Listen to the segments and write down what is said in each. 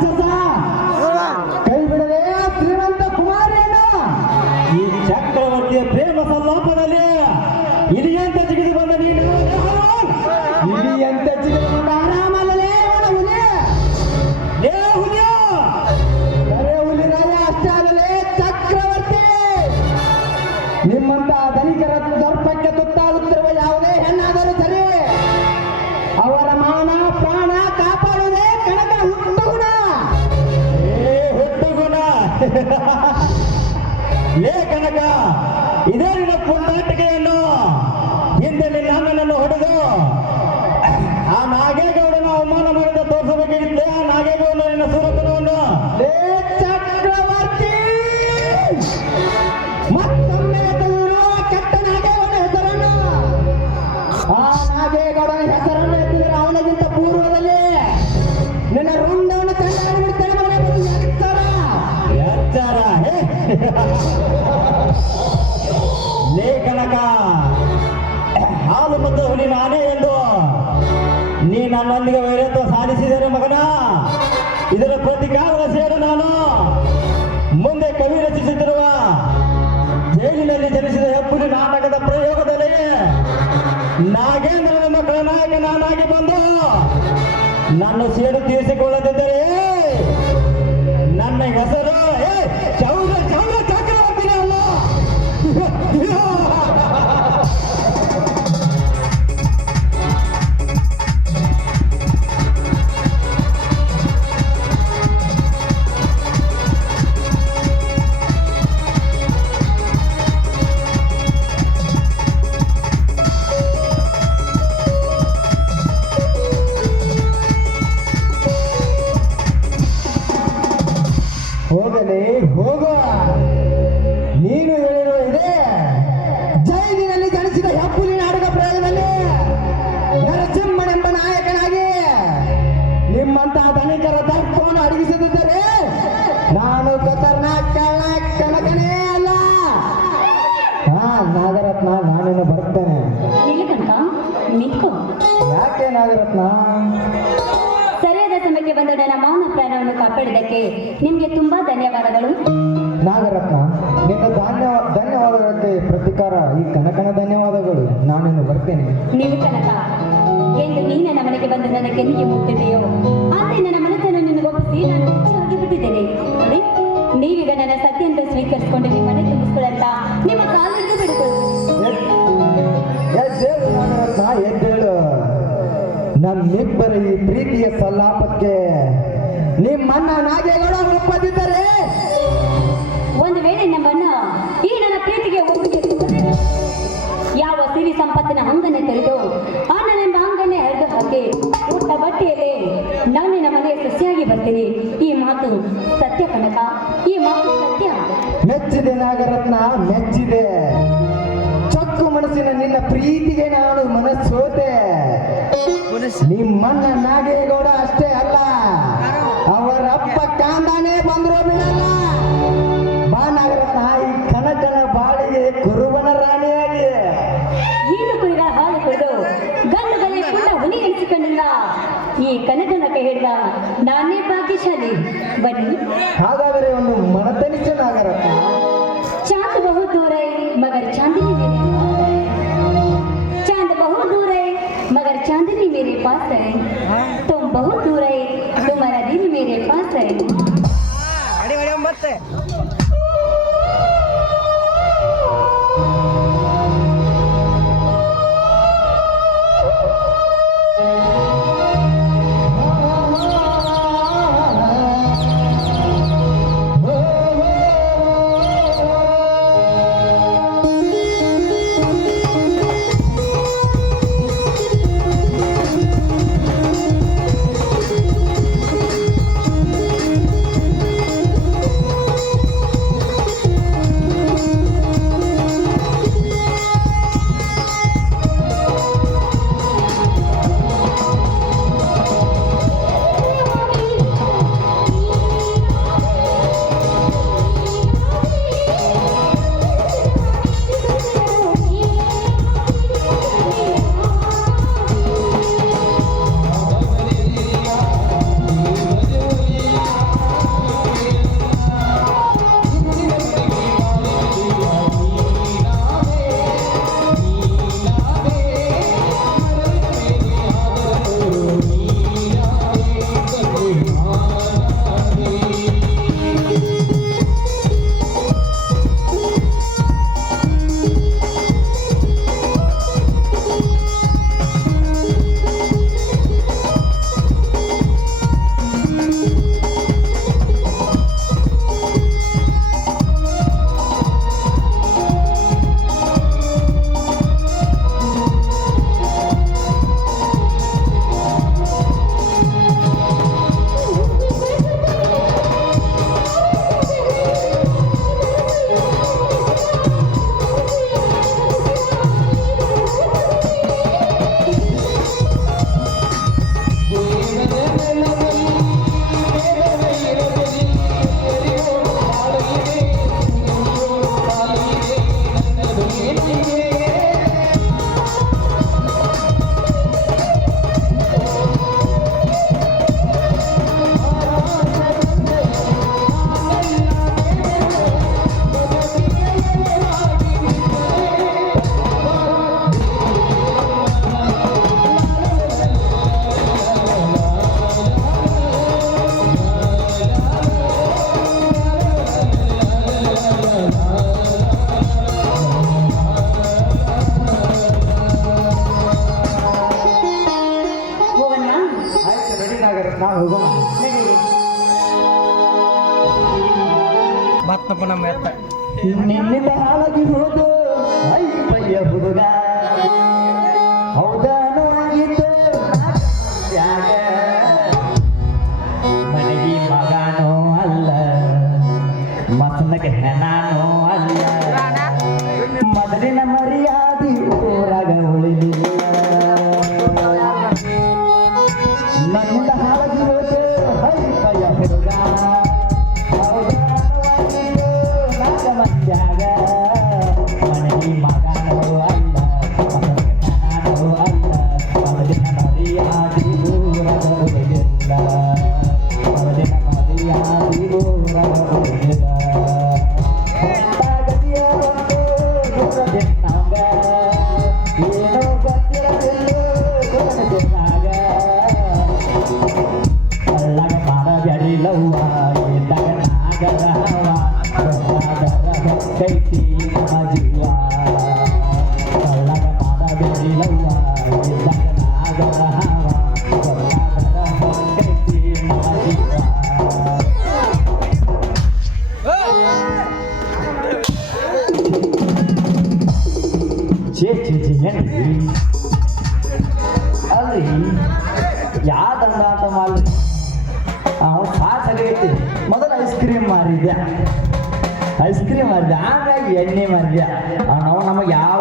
ರಾಕ್ಷಸ ಕೈ ಬಿಡದೆ ಶ್ರೀಮಂತ ಕುಮಾರಿಯನ್ನ ಈ ಚಕ್ರವರ್ತಿಯ ಪ್ರೇಮ ಸಲ್ಲಾಪದಲ್ಲಿ ಇಲಿಯಂತ ಜಿಗಿದು ಬಂದ ನೀನು ಇಲಿಯಂತ ಜಿಗಿದು ಬಂದ ಆರಾಮಲ್ಲೇ ಹುಲಿ ಹುಲಿ ಬರೇ ಹುಲಿ ರಾಜ ಅಷ್ಟೇ ಅಲ್ಲಲೇ ಚಕ್ರವರ್ತಿ ನಿಮ್ಮಂತ ಧನಿಕರ ದರ್ಪಕ್ಕೆ ತುತ್ತಾಗುತ್ತಿರುವ ಯಾವುದೇ ಹೆಣ್ಣಾದರೂ ಸರಿ ಅವರ ಮಾನ ಪ್ರಾಣ ಕಾಪಾಡುವುದೇ ಕನಕ ಹುಟ್ಟುಗುಣ ಹುಟ್ಟುಗುಣ ಲೇ ಕನಕ ಇದೇ ನಿನ್ನ ಪುಂಡಾಟಿಕೆಯನ್ನು ಹಿಂದೆ ನಿನ್ನ ಅಣ್ಣನನ್ನು ಹೊಡೆದು ಆ ನಾಗೇಗೌಡನ ಅವಮಾನ ಮಾಡಿದ ತೋರಿಸಬೇಕಾಗಿದ್ದೆ ಆ ನಾಗೇಗೌಡ ನಿನ್ನ ಸೂರತನವನ್ನು ಲೇ ಚಕ್ರವರ್ತಿ ಮತ್ತೊಮ್ಮೆ ಎತ್ತುವಿರೋ ಕೆಟ್ಟ ನಾಗೇಗೌಡ ಹೆಸರನ್ನು ಆ ನಾಗೇಗೌಡನ ಹೆಸರನ್ನು ಎತ್ತಿದರೆ ಅವನಿಗಿಂತ ಪೂರ್ವದಲ್ಲಿ ನಿನ್ನ ರುಂಡವನ್ನು ಚೆನ್ನಾಗಿ ಬಿಡ್ತೇನೆ ಮಗನೇ ಎಚ್ಚರ ಲೇ ಕನಕ ಹಾಲು ಮತ್ತು ಹುಲಿ ನಾನೇ ಎಂದು ನೀ ನನ್ನೊಂದಿಗೆ ವೈರತ್ವ ಸಾಧಿಸಿದರೆ ಮಗನ ಇದರ ಪ್ರತಿಕಾರದ ಸೇಡು ನಾನು ಮುಂದೆ ಕವಿ ರಚಿಸುತ್ತಿರುವ ಜೈಲಿನಲ್ಲಿ ಜನಿಸಿದ ಹೆಪ್ಪುಲಿ ನಾಟಕದ ಪ್ರಯೋಗದಲ್ಲಿ ನಾಗೇಂದ್ರನ ಮಕ್ಕಳ ನಾಯಕ ನಾನಾಗಿ ಬಂದು ನನ್ನ ಸೇಡು ತೀರಿಸಿಕೊಳ್ಳದಿದ್ದರೆ ನನ್ನ ಹೆಸರು ಚೌರ ಚೌರ ಚಕ್ರವರ್ತಿನೇ ಅಲ್ಲ ಹೋಗಲೇ ಹೋಗುವ ನೀನು ಹೇಳಿರುವ ಇದೆ ಜೈಲಿನಲ್ಲಿ ಜನಿಸಿದ ಹೆಪ್ಪುಲಿ ನಾಟಕ ಪ್ರಯೋಗದಲ್ಲಿ ನರಸಿಂಹನೆಂಬ ನಾಯಕನಾಗಿ ನಿಮ್ಮಂತಹ ಧನಿಕರ ದರ್ಪವನ್ನು ಅಡಗಿಸದಿದ್ದರೆ ನಾನು ಖತರ್ನಾಕ್ ಕನಕನೇ ಅಲ್ಲ. ನಾಗರತ್ನ ನಾನೇನು ಬರ್ತೇನೆ. ಯಾಕೆ ನಾಗರತ್ನ? ಸರಿಯಾದ ಸಮಯಕ್ಕೆ ಬಂದ ನನ್ನ ಮಾನ ಪ್ರಾಣವನ್ನು ಕಾಪಾಡಿದ್ದಕ್ಕೆ ನಿಮಗೆ ತುಂಬಾ ಧನ್ಯವಾದಗಳು ನಾಗರತ್ನ. ನಿನ್ನ ಧನ್ಯವಾದಗಳಿಗೆ ಪ್ರತಿಕಾರ ಈ ಕನಕನ ಧನ್ಯವಾದಗಳು. ನಾನಿನ್ನು ಬರ್ತೇನೆ. ನೀವು ಕನಕ ಎಂದು ನೀ ನನ್ನ ಮನೆಗೆ ಬಂದು ನನ್ನ ಕೆನ್ನಿಗೆ ಮುಟ್ಟಿದೆಯೋ ಆದರೆ ನನ್ನ ಮನಸ್ಸನ್ನು ನಿನಗೊಪ್ಪಿಸಿ ನಾನು ಹೆಚ್ಚಾಗಿ ಬಿಟ್ಟಿದ್ದೇನೆ. ನೋಡಿ, ನೀವೀಗ ನನ್ನ ಸತ್ಯ ಅಂತ ಸ್ವೀಕರಿಸಿಕೊಂಡು ನಿಮ್ಮ ಮನೆ ತುಂಬಿಸಿಕೊಳ್ಳಂತ ನಿಮ್ಮ ಕಾಲಿಟ್ಟು ಬಿಡುತ್ತೇನೆ. ನಾಗರತ್ನ ಎದ್ದೇಳು. ನಮ್ಮಿಬ್ಬರ ಈ ಪ್ರೀತಿಯ ಸಲ್ಲಾಪಕ್ಕೆ ನಿಮ್ಮಣ್ಣ ನಾಗೇಗೌಡ ಒಪ್ಪದಿದ್ದರೆ ಒಂದು ವೇಳೆ ನಮ್ಮಣ್ಣ ಈ ನನ್ನ ಪ್ರೀತಿಗೆ ಒಪ್ಪಿಗೆ ಯಾವ ಸಿರಿ ಸಂಪತ್ತಿನ ಹಂಗನ್ನೇ ತೆರೆದು ಆ ನನ್ನೆಂಬ ಹಂಗನ್ನೇ ಹರಿದು ಹಾಕಿ ಊಟ ಬಟ್ಟೆಯಲ್ಲಿ ನಾನು ನಿನ್ನ ಮನೆಯ ಸಸ್ಯಾಗಿ ಬರ್ತೀನಿ. ಈ ಮಾತು ಸತ್ಯ ಕನಕ, ಈ ಮಾತು ಸತ್ಯ. ಮೆಚ್ಚಿದೆ ನಾಗರತ್ನ, ಮೆಚ್ಚಿದೆ. ಚಕ್ಕು ಮನಸ್ಸಿನ ನಿನ್ನ ಪ್ರೀತಿಗೆ ನಾನು ಮನಸ್ಸೋತೆ. ನಿಮ್ಮಣ್ಣ ನಾಗೇಗೌಡ ಅಷ್ಟೇ ಅಲ್ಲ, ಅವರಪ್ಪ ಕಾಂದಾನೆ ಬಂದ್ರು ಬಿಡಲ್ಲ. ಬಾ ನಾಗರತ್ನ, ಈ ಕನಕನ ಬಾಳಿಗೆ ಕುರುಬನ ರಾಣಿಯಾಗಿ ಏನು ಕುರಿದ ಹಾಲು ಕುಡಿದು ಗಂಡುಗಳೇ ಕೂಡ ಹುಲಿ ಎನಿಸಿಕೊಂಡಿಲ್ಲ. ಈ ಕನಕನಕ್ಕೆ ಹೇಳಿದ ನಾನೇ ಭಾಗ್ಯಶಾಲಿ. ಬನ್ನಿ ಹಾಗಾದರೆ ಒಂದು ಮನತನಿಸು ನಾಗರತ್ನ. चांद बहुत दूर है मगर चांदनी मेरे पास है. चांद बहुत दूर है मगर चांदनी मेरे पास है. तुम बहुत दूर है तुम्हारा दिल मेरे पास है. ಮತ್ತಪ್ಪ ನಮ್ಮ ಎತ್ತ ನಿನ್ನಿಂದ ಹಾಳಾಗಿ ಹೋದು ಅಯ್ಯ ಹುಡುಗ ಹೌದಾನು ಆಗಿದ್ದು ಯಾಗ ಮನೆಗೆ ಮಗನೋ ಅಲ್ಲ ಮಸನಗೆ ಹೆಣನೋ ಅಲ್ಲ ಮೊದಲಿನ ಮರ್ಯಾದೆ ಊರಾಗ ಉಳಿದಿಲ್ಲ ನನ್ನಿಂದ ಹಾಳಾಗಿ ಹೋದು ಅಯ್ಯ ಹುಡುಗ ಹೌದಾನು ಆಗಿದ್ದು ಮನ್ಯಾಗ ಮನೆಗೆ ಮಗನೋ ಅಲ್ಲ ಮಗನೋ ಅಲ್ಲ ಮೊದಲಿನ ಮರ್ಯಾದೆ ಊರಾಗ ಉಳಿದಿಲ್ಲ ಮೊದಲಿನ ಮರ್ಯಾದೆ ಊರಾಗ ಉಳಿದಿಲ್ಲ ಗತಿಯ ಬಂದು ಗುಣದಿನ್ನಾಗ ಏನೋ ಗೊತ್ತಿರಲಿಲ್ಲ ಗುಣದಿನ್ನಾಗ ಅಲ್ಲಗ ಮಾಡಬ್ಯಾಡಿಲ್ಲವ್ವ ಇದ್ದಾಗ ನಾಗರವ ಕೈತಿ ಜೀವ ಅಲ್ಲಗ ಮಾಡಬ್ಯಾಡಿಲ್ಲವ್ವ ಇದ್ದಾಗ ನಾಗರವ ಕೈತಿ ಜೀವ ಏನ್ರಿ ಅಲ್ರಿ ಯಾವ್ದಂದ ಅಂತ ಮಾಡ್ರಿ ಅವನು ಸಾಕಾಗೈತಿ ಮೊದಲು ಐಸ್ ಕ್ರೀಮ್ ಮಾರಿದ್ಯ ಆಮ್ಯಾಗ ಎಣ್ಣೆ ಮಾರಿದ್ಯ ನಾವು ನಮಗೆ ಯಾವ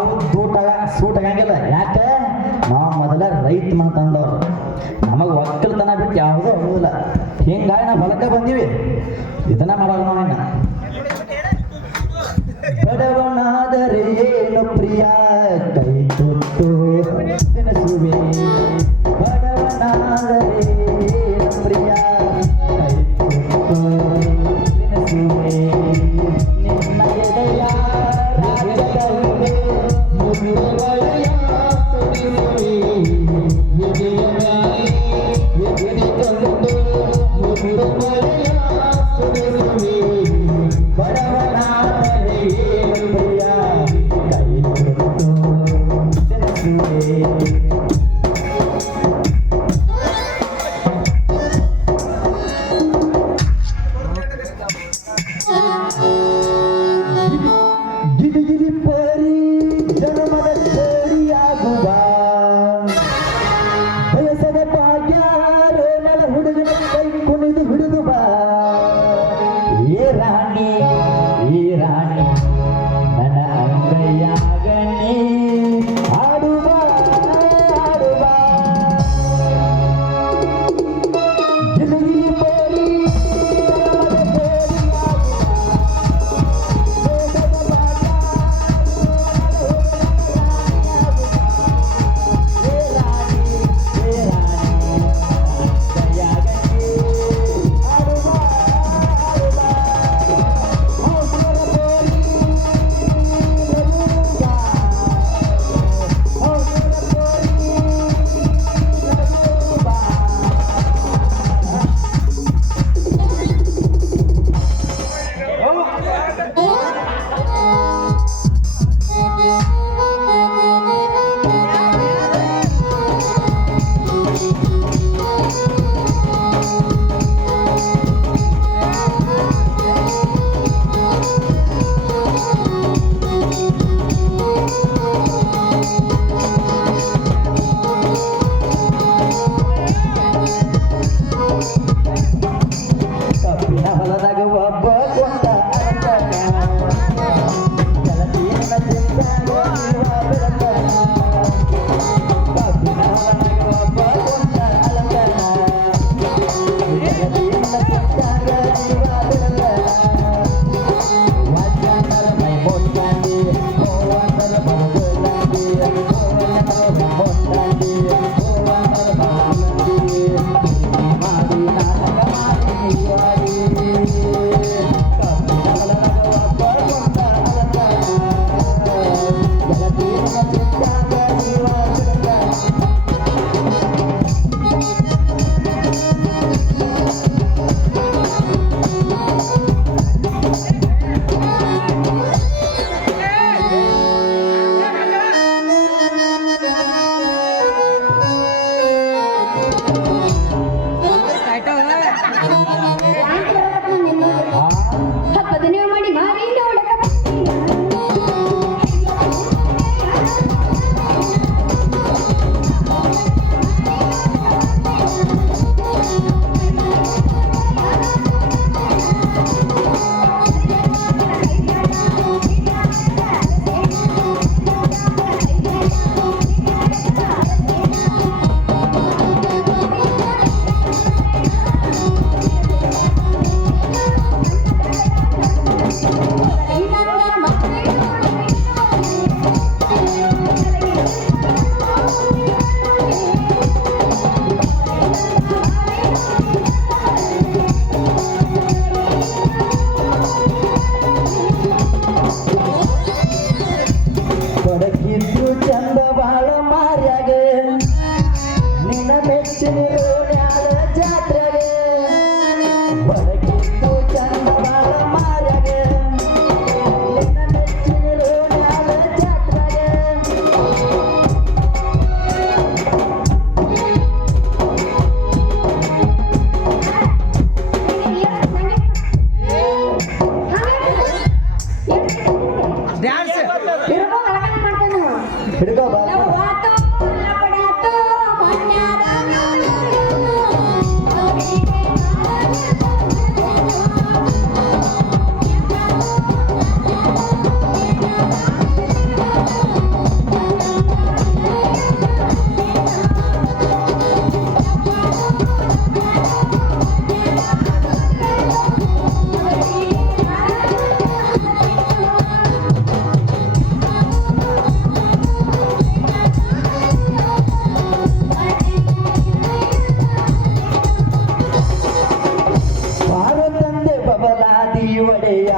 ಸೂಟ್ ಆಗಂಗಿಲ್ಲ ಯಾಕೆ ನಾವು ಮೊದಲ ರೈತ ಮಂತಂದವ್ರು ನಮಗೆ ಒಕ್ಕಲ್ತನ ಬಿಟ್ಟು ಯಾವುದೂ ಆಗೋದಿಲ್ಲ ಹಿಂಗಾಗಿ ನಾವು ಹೊಲಕ್ಕೆ ಬಂದೀವಿ ಇದನ್ನ ಮಾಡೋಣ ನಾವಿನ್ನ ಬಡವನಾದರೆ ಏನು ಪ್ರಿಯ ಕೈ ತೊಟ್ಟು ತಿನಿಸುವೆ ಬಡವನಾದರೆ ಏನು ಪ್ರಿಯ ಕೈ ತೊಟ್ಟು ತಿನಿಸುವೆ ನಿನ್ನ ಎದೆಯ ರಾಜ್ಯದಲ್ಲಿ ಮುಗಿಯುವಳೆಯ ಸುರಿಸುವೆ ವಿಜಯ ವಿಜಯಿಕೊಂಡು ಮುಗಿಯುವಳೆಯ ಸುರಿಸುವೆ ಬಡವನಾದರೆ ಏನು ಪ್ರಿಯ ಕೈ ತೊಟ್ಟು ತಿನಿಸುವೆ ಗಿರಿಗಿರಿ ಪರಿ ಜನ್ಮದ ಸೇರಿಯಾಗುವ ಬಯಸದ ಭಾಗ್ಯ ರೋಮಲ ಹುಡುಗನ ಕೈ ಕುಣಿದು ಹಿಡಿದು ಬಾ ಬಡಗಿತ್ತು ಚಂದವಾದ ಮಾರ್ಯಾಗ ನಿನ್ನ ಮೆಚ್ಚಿನಿರೋ ಮ್ಯಾಲ ಜಾತ್ರಾಗ ಡ್ಯಾನ್ಸ್ ಹಿಡ್ಕೋ ಬಾ ಬಾರೋ ತಂದೆ ಬಬಲಾದಿ ಒಡೆಯ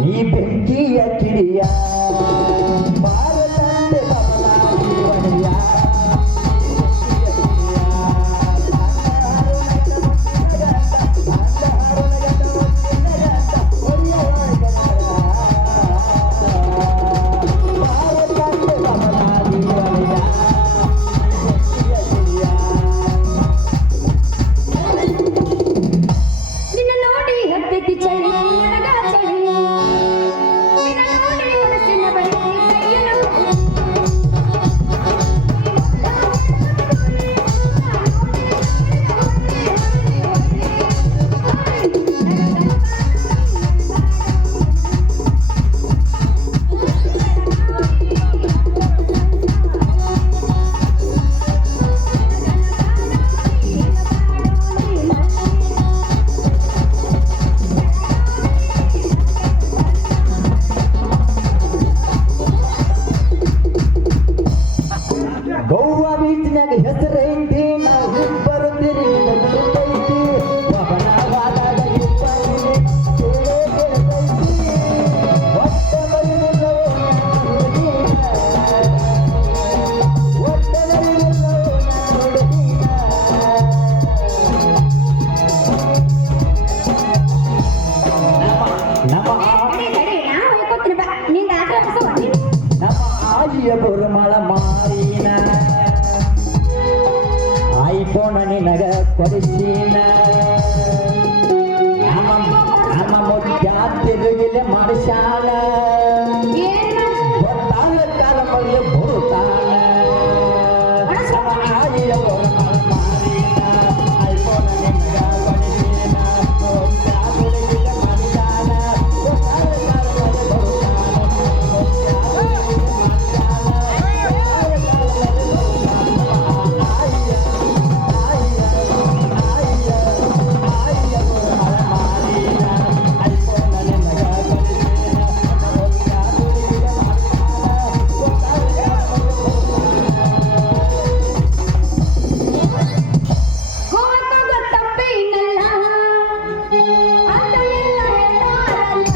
ನೀ ಬೆಂಕಿಯ ಕಿಡಿಯ ಬಾರೋ ತಂದೆ ಬಬಲಾದಿ ಒಡೆಯ ಬಾರೋ ತಂದೆ ಬಬಲಾದಿ ಒಡೆಯ ನಿನ್ನ ನೋಡಿ ಹತ್ತೈತಿ ಚಳಿ ನನಗ ಚಳಿ ನಿನ್ನ ನೋಡಿ ಮನಸ್ಸಿನ ಬರೀ ಕೈಯನು ಗೋವಾ ಬೀಚ್ನ್ಯಾಗ ಹೆಸರೈತಿ ನಾವು ಇಬ್ಬರು ತಿರುಗಿದ ಗುರುತೈತಿ ಒಬ್ಬನಾವಾದಾಗ ಇಬ್ಬರಿಗೆ ಕೇಳೇ ಕೇಳ್ತೈತಿ ಒಟ್ಟ ಬರಿದಿಲ್ಲವೋ ಹುಡುಗೀನ ಒಟ್ಟ ಬರಿದಿಲ್ಲವೋ ಹುಡುಗೀನ ನಮ್ಮ ನಾ ಹೋಗ್ಕೋತೀನಿ ಬಾ ನಿಂದ ಆಟ ಆಡ್ಸೋ ನಮ್ಮ ಆಯಿಯ ಬರುಮಳ ಮಾರಿನ ಐಫೋನ್ ನಿನಗ ಕೊಡಿಸಿನ ನಮ್ಮ ಮುದ್ದ ತಿರುಗಿಲೆ ಮಾಡಿಸಾಳ ಏನು ಗೊತ್ತಾಗ ಕಾಲ ಮಗ ಬರುತ್ತಾಳ ನಮ್ಮ ಆಯಿಯ ಬರುಮಳ ಮಾರಿನ ಐಫೋನ್ ನಿನಗ ಕೊಡಿಸಿನ ಮುದ್ದ ತಿರುಗಿಲೆ ಮಾಡಿಸಾಳ ಗೊತ್ತಾಗ ಕಾಲ ಮಗ ಹೋಗಕ್ಕ ಗೊತ್ತಪ್ಪೆ ಇನ್ನಲ್ಲ ಅಂತ ಎಲ್ಲ ಹೇಳ್ತಾರಲ್ಲ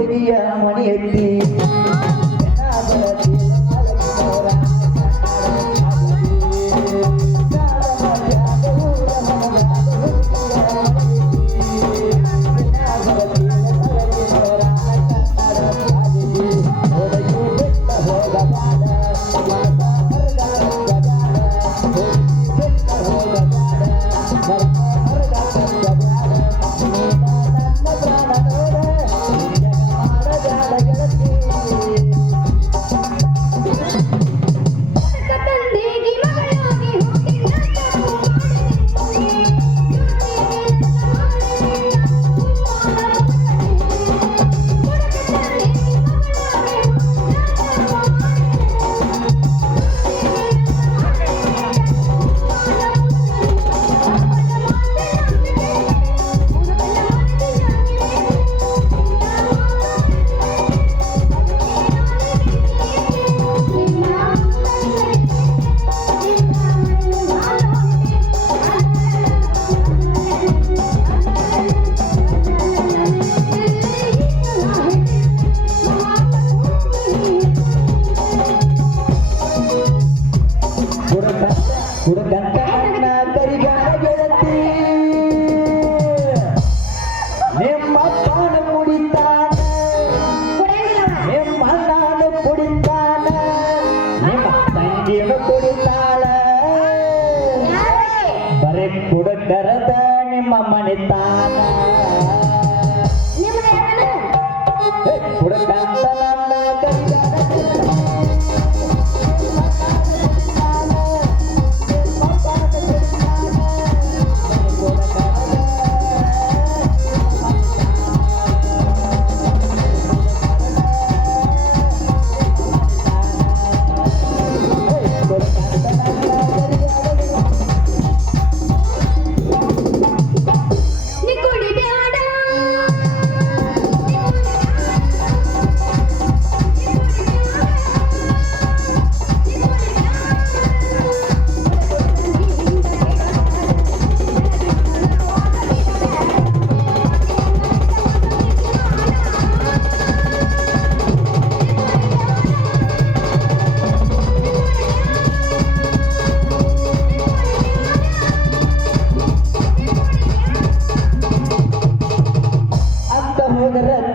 ಹುಡುಗಿಯ ಮಣಿ ಎತ್ತಿ ಹುಡುಗಂತ ನನ್ನ ಕರಿಗಾರ ಗೆಳತಿ ನಿಮ್ಮಪ್ಪನ ಕುಡಿತಾನ ನಿಮ್ಮ ಅಣ್ಣನ ಕುಡಿತಾನ ನಿಮ್ಮ ತಂಗಿನ ಕುಡಿತಾಳ ಬರೀ ಕುಡುಕರದ ನಿಮ್ಮ ಮಣಿತಾನ ಹುಡುಗಂತ ನನ್ನ ಕರಿಗಾರ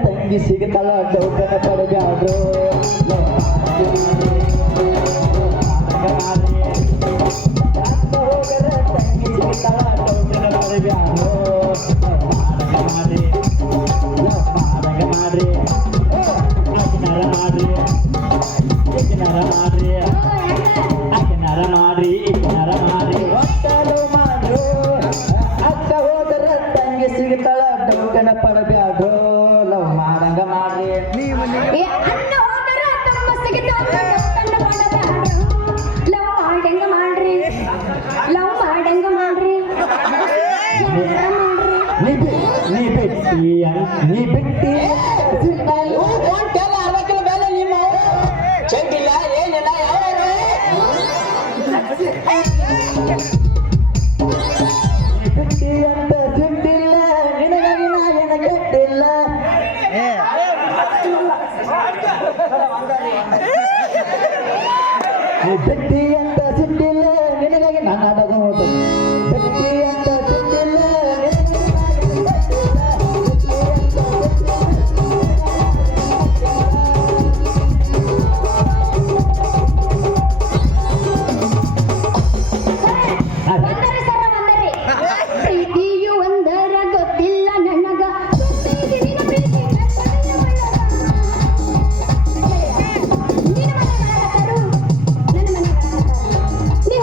ತಂಗಿ ಸಿಗತಲ್ಲ ಡೌಕನ ಪಡಬ್ಯಾಡ್ರು ಹೋಗರ ತಂಗಿ ಸಿಗತಲ್ಲ ಡೌಕನ ಪಡಬ್ಯಾಡ್ರು ಮಾಡ್ರಿ ಒಟ್ಟಲು ಮಾಡ್ರು ಅಕ್ಕ ಹೋಗರ ತಂಗಿ ಸಿಗತಲ್ಲ ಡೌಕನ ಪಡಬ್ಯಾಡ್ರು ಲವ್ ಮಾಡಂಗ ಮಾಡ್ರಿ ನೀ ಬಿಟ್ಟಿ ಚೆಂಡಿಲ್ಲ ಏನಿಲ್ಲ ಬಿಟ್ಟಿ ಅಂತ ಸಿಟ್ಟಿಲ್ಲ ನಿನಗ ಕೆಟ್ಟಿಲ್ಲ ಬಿಟ್ಟಿ ಅಂತ ಸಿಟ್ಟಿಲ್ಲ ನಿನಗಾಗಿ ನಾನು ಆಡೋದು ಬಿಟ್ಟಿ ಅಂತ ಸಿಟ್ಟಿಲ್ಲ ನೀ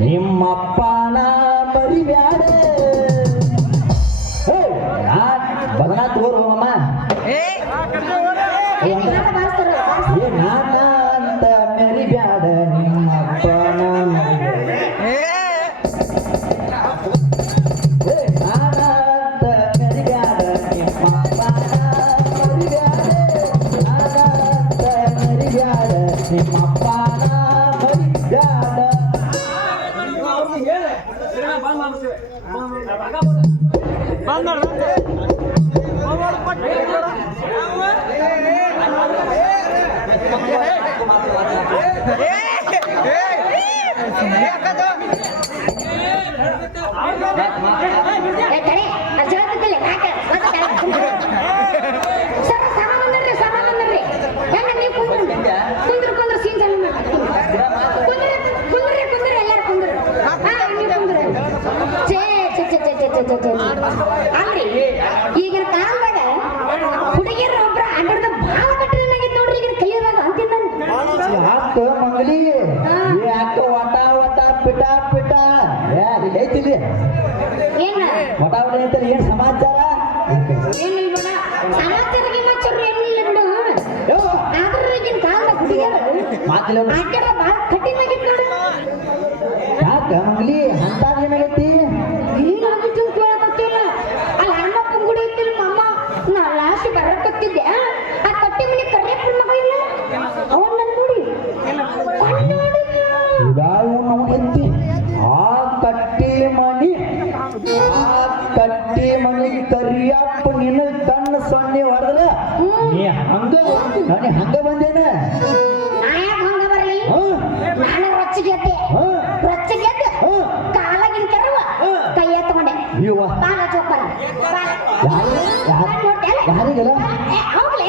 ನಿಮ್ಮಪ್ಪನ ಮರಿಬ್ಯಾಡ ಬದನಾ ತೋರು ಅಮ್ಮ ನಾನ ಅಂತ ಮೆರಿಬ್ಯಾಡ ನಿಮ್ಮಪ್ಪನ ಅಲ್ರಿ ಈಗಿನ ಕಾಲದಾಗ ಹುಡುಗಿಯರ ಒಬ್ರ ಅಂಡರ್ದ ಬಾಳ ಕಠಿಣಾಗಿತ್ತು ನೋಡ್ರಿ ಈಗಿನ ಕಲಿಯೋದಾಗ ಅಂತಿದ್ದ ಯಾಕ ಮಂಗಲಿ ಯಾಕ ವಟ ವಟ ಪಿಟ ಪಿಟ ಐತಿಲಿ ಏನ ವಟ ವಟ ಐತಲ್ಲ ಏನ್ ಸಮಾಚಾರ ಏನಿಲ್ಲ ಸಮಾಚಾರ ಗಿಮಾಚಾರ ಏನಿಲ್ಲ ಬಿಡು ಆದ್ರೆ ಈಗಿನ ಕಾಲದಾಗ ಹುಡುಗಿಯರು ಅಂಡರ್ದ ಬಾಳ ಕಠಿಣಾಗಿತ್ತು ನೋಡ್ರಿ ಯಾಕ ಮಂಗಲಿ ಅಂತ ಏನಾಗೈತಿ ಏನಾಗಿತ್ತು ಅಂತ ಕೇಳಕತ್ತಿಲ್ಲ ಅಲ್ಲಿ ಹಣ್ಣಪ್ಪನ ಗುಡಿ ಐತಿಲ್ಲ ಮಾಮ ನಾ ಲಾಸ್ಟ್ ಬರಕತ್ತಿದ್ದೆ ಆ ಕಟ್ಟಿ ಮನೆ ಕರ್ಯಪ್ಪನ ಮಗ ಇಲ್ಲ ಅವನ್ ನನ್ ನೋಡಿ ನಾವು ಎತ್ತಿ ಆ ಕಟ್ಟಿ ಮನಿ ಕರಿಯಪ್ಪ ನಿನ್ನ ಕಣ್ಣ ಸೊನ್ನೆ ಹೊಡೆದ್ರ ನೀ ಹಂಗ ನನಗೆ ಹಂಗ ಬಂದೇನ ನಾ ಯಾಕೆ ಹಂಗ ಬರಲಿ ನಾನು ರೊಚ್ಚಿಗೆದ್ದೆ ಕಾಲಾಗಿನ ಕೆರವ ಕೈ ಎತ್ಕೊಂಡೆ ಬಾಲ ಚೋಪರ್ ಯಾರಿಗೆಲ್ಲ ಹೋಗ್ಲಿ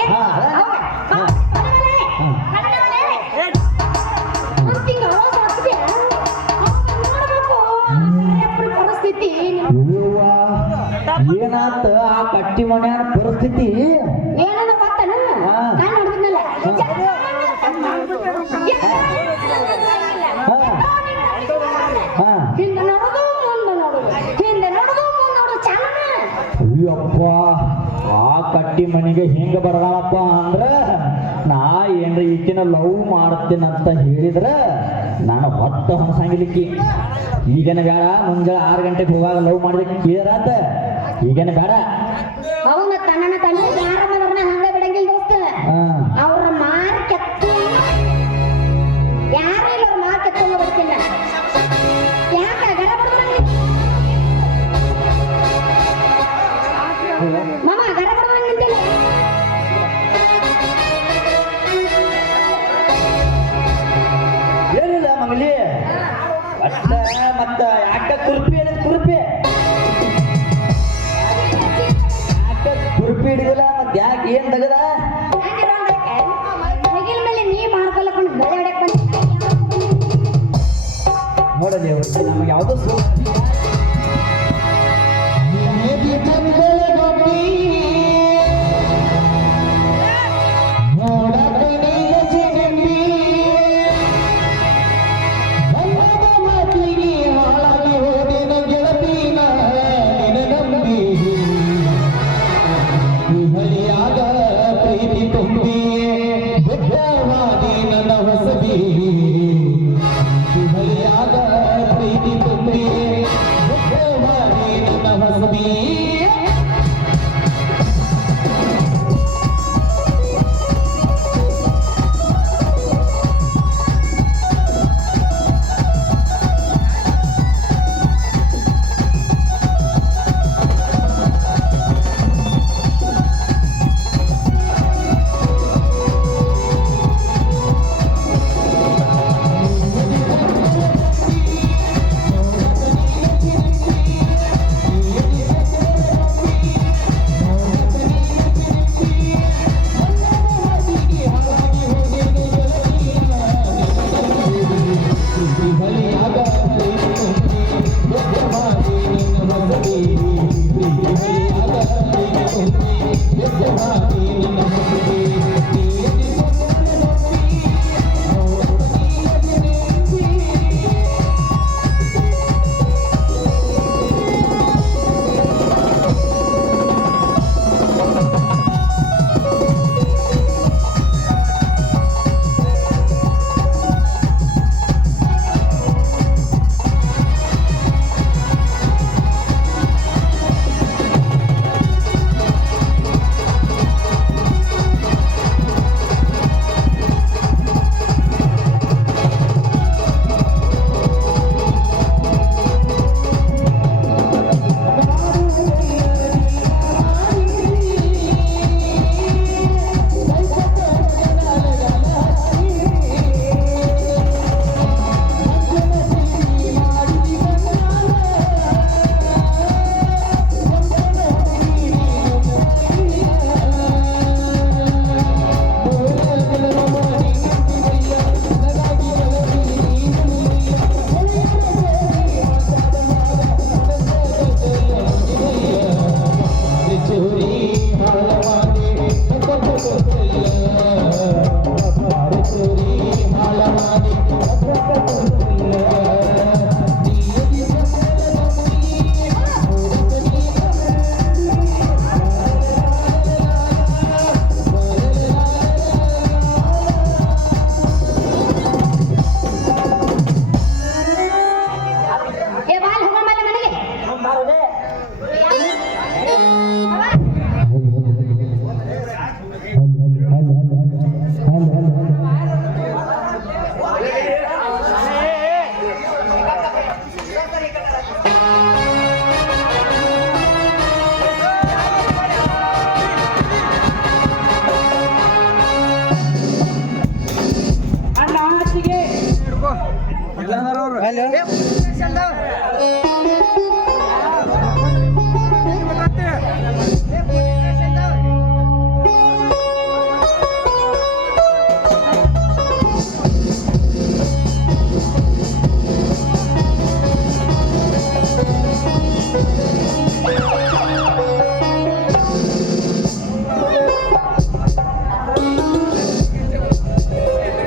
ಪರಿಸ್ಥಿತಿ ಏನಾತ ಆ ಕಟ್ಟಿ ಮನೆಯ ಪರಿಸ್ಥಿತಿ ಏನನ್ನ ಗೊತ್ತನ ನಾನು ನೋಡಿದ್ನಲ್ಲ ಹಿಂದೆ ನೋಡುದು ಮುಂದೆ ನೋಡುದು ಹಿಂದೆ ನೋಡುದು ಮುಂದೆ ನೋಡುದು ಚಾಲನ ಅಯ್ಯಪ್ಪ ಆ ಕಟ್ಟಿ ಮನೆಗೆ ಹೆಂಗ ಬರದಾಳಪ್ಪ ಅಂದ್ರ ನಾ ಏನ್ರ ಈಕಿನ ಲವ್ ಮಾಡ್ತೀನಂತ ಹೇಳಿದ್ರ ನಾನು ಹೊತ್ತ ಹೊಣಸಂಗಿಲಿಕ್ಕಿ ಈಗೇನ ಬೇಡ ಮುಂಜಾನೆ 6 ಗಂಟೆಗೆ ಹೋಗಾಗ ಲವ್ ಮಾಡಿದ್ರೆ ಕೇಳಾತ ಈಗೇನ ಬೇಡ ಅವನ ತನ್ನ ತಂದೆ ಯಾರ ಮಗನ ಹಂಗ ಬಿಡಂಗಿಲ್ಲ ದೋಸ್ತ ಅವ್ರ ಮಾರ್ ಕೆತ್ತು ಯಾರಿಲ್ಲ ಅವ್ರ ಮಾರ್ ಕೆತ್ತಂಗ ಬರ್ತಿಲ್ಲ ಯಾಕ ಗರ ಮಾಮ ಗರ ಬಡವಂಗ ನಿಂತಿಲ್ಲ ಏನಿಲ್ಲ ಮಗಲಿ ಮತ್ತ ಯಾಕ ಕುರ್ಪಿ ಕುರ್ಪಿ ಕುರ್ಪಿ ಹಿಡಿದಿಲ್ಲ ಮತ್ ಯಾಕೆ ಏನ್ ತಗದ ಹೆಗಿಲ ಮೇಲೆ ನೀ ಮಾಡ್ಕೊಳಕೊಂಡು ಬೆಳೆ ಹೊಡಕ್ ಬಂದ ನೋಡಲಿ ನಮಗೆ ಯಾವ್ದು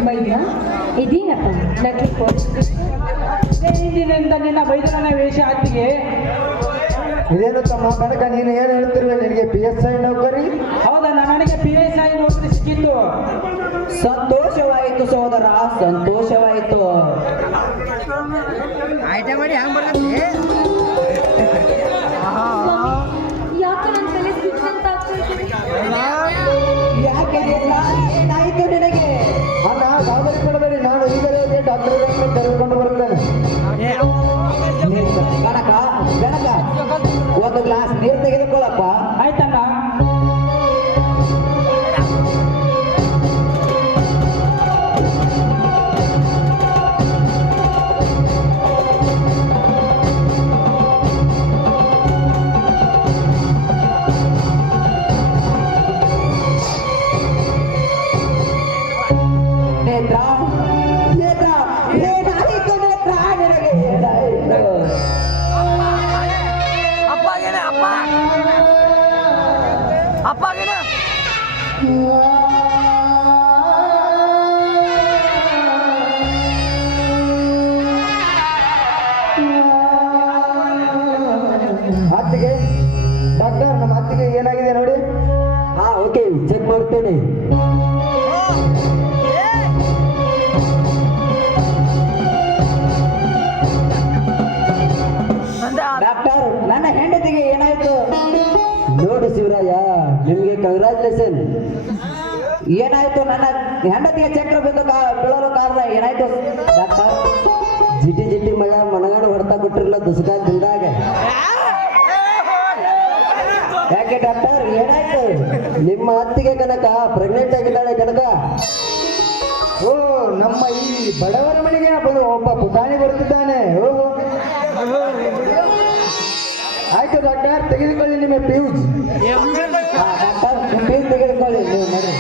ಬೈದ್ಯ ಇದೇನಪ್ಪ ನಕಲಿ ಪೊಲೀಸ್ ಇಂದಿನಿಂದ ನಿನ್ನ ಬೈದನ ವೇಷ ಆತಿಗೆ ಇದೇನು ತಮ್ಮ ಬಡಕ ನೀನು ಏನು ಹೇಳ್ತಿರುವೆ ನಿನಗೆ PSI ನೌಕರಿ ಹೌದಲ್ಲ ನನಗೆ PSI ನೌಕರಿ ಸಿಕ್ಕಿತ್ತು. ಸಂತೋಷವಾಯಿತು ಸಹೋದರ, ಸಂತೋಷವಾಯಿತು. ಯಾಕೆ ನನ್ನ ತಲೆ ಸುತ್ತಂತ ಆಗ್ತಿದೆ? ಯಾಕೆ ಏನಾಯಿತು ನಿನಗೆ? ಅಲ್ಲ ಗಾಬರಿ ಪಡಬೇಡಿ, ನಾನು ಈಗಲೇ ಡಾಕ್ಟರ್ಗಳನ್ನು ಕರೆದುಕೊಂಡು ಬರುತ್ತೇನೆ. ಗಣಕ ಗಣಕ ಒಂದು ಗ್ಲಾಸ್ ನೀರು ತೆಗೆದುಕೊಳ್ಳಪ್ಪ. ಆಯ್ತಣ್ಣ. ನೇತ್ರ ನೇತ್ರ ಏನಾಯಿತು ನೇತ್ರ ನಿನಗೆ? ಏನಾಯಿತು? ಅತ್ತಿಗೆ ಡಾಕ್ಟರ್, ನಮ್ಮ ಅತ್ತಿಗೆ ಏನಾಗಿದೆ ನೋಡಿ. ಹಾ ಓಕೆ, ಚೆಕ್ ಮಾಡ್ತೇನೆ. ಡಾಕ್ಟರ್, ನನ್ನ ಹೆಂಡತಿಗೆ ಏನಾಯ್ತು? ನೋಡು ಶಿವರಾಯ, ನಿಮ್ಗೆ ಕಂಗ್ರಾಚುಲೇಷನ್. ಏನಾಯ್ತು? ನನ್ನ ಹೆಂಡತಿಗೆ ಚಕ್ರ ಬೀಳೋರು ಕಾರಣ ಏನಾಯ್ತು ಡಾಕ್ಟರ್? ಜಿಟಿ ಜಿಟಿ ಮಳ ಮನಗಾಡು ಹೊಡ್ತಾ ಕೊಟ್ಟಿರಲ್ಲ ದುಸ್ಕಾದಿಂದ. ಯಾಕೆ ಡಾಕ್ಟರ್, ಏನಾಯ್ತು? ನಿಮ್ಮ ಅತ್ತಿಗೆ ಕನಕ ಪ್ರೆಗ್ನೆಂಟ್ ಆಗಿದ್ದಾಳೆ ಕನಕ. ಓ, ನಮ್ಮ ಈ ಬಡವರ ಮನೆಗೆ ಒಬ್ಬ ಪುಟಾಣಿ ಬರುತ್ತಿದ್ದಾನೆ. ಓಹೋ, ಆಯ್ತು ಡಾಕ್ಟರ್, ತೆಗೆದುಕೊಳ್ಳಿ ನಿಮ್ಮ ಫ್ಯೂಸ್. ಡಾಕ್ಟರ್, ಫೀಸ್ ತೆಗೆದುಕೊಳ್ಳಿ ನೀವು ನೋಡಿ.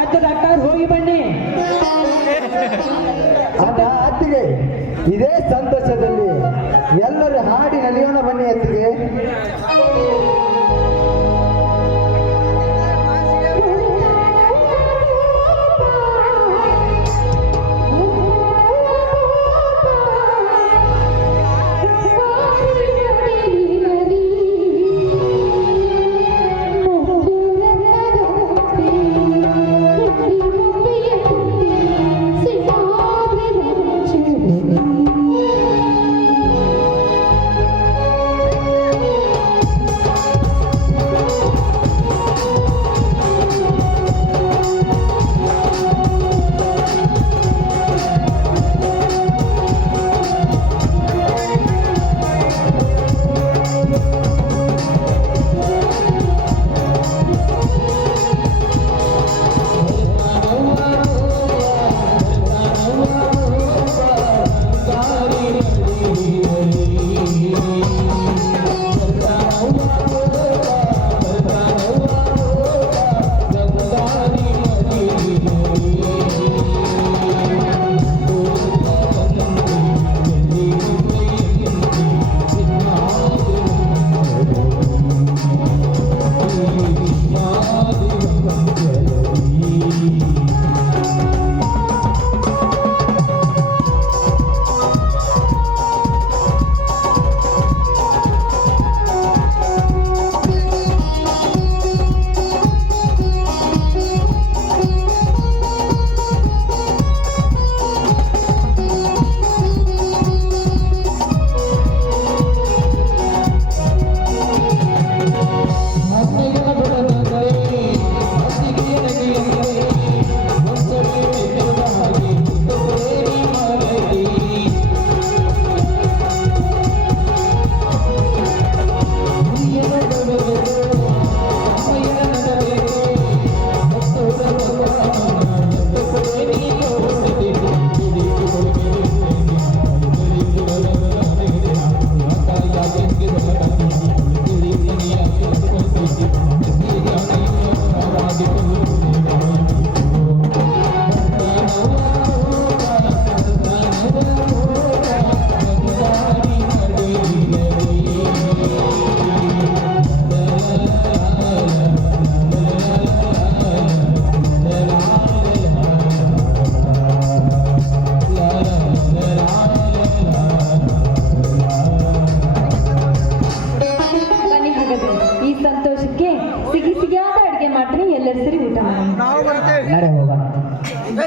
ಆಯ್ತು ಡಾಕ್ಟರ್, ಹೋಗಿ ಬನ್ನಿ. ಅದ ಅತ್ತಿಗೆ, ಇದೇ ಸಂತೋಷದಲ್ಲಿ ಎಲ್ಲರೂ ಹಾಡಿ ನಲಿಯೋಣ ಬನ್ನಿ ಅತ್ತಿಗೆ.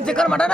Chicken mutton